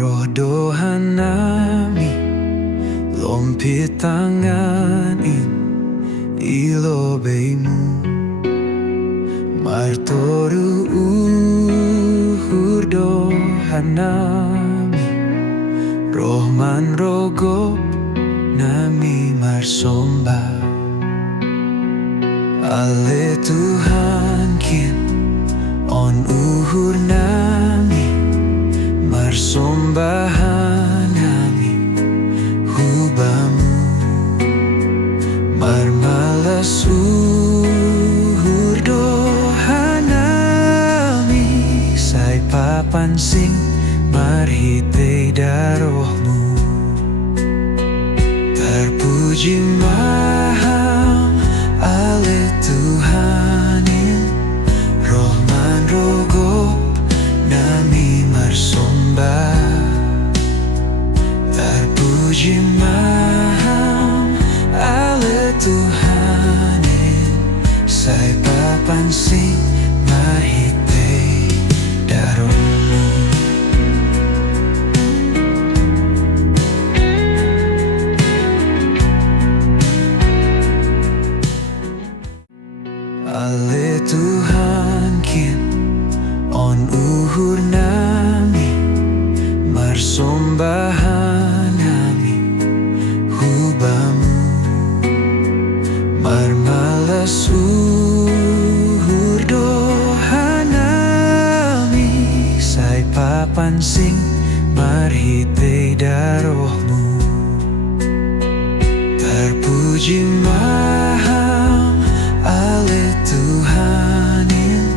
Roh dohanami lompit tanganin ilobeimu martoru uhur dohanami rohman rogop nami marsomba Ale Tuhan kin on uhur nami marsombahan nami hubamu marmalas uhur dohanami sai papansing marhitei darohmu terpuji maham Ale Tuhanin rohman rogop nami marsomba terpuji maham Ale Tuhanin sai papansing marhitei darohmu Ale Tuhan kin on uhur nami marsombahan nami hubamu marmalas uhur dohanami sai papansing marhitei darohmu terpuji maham Ale Tuhanin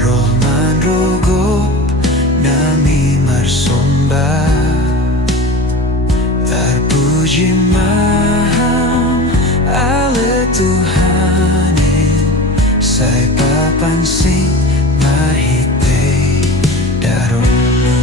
rohman rogop nami marsomba terpuji maham Ale Tuhanin sai papansing marhitei darohmu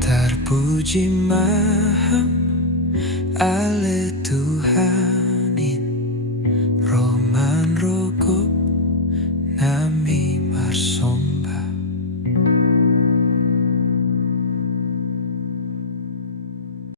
Terpuji maham Ale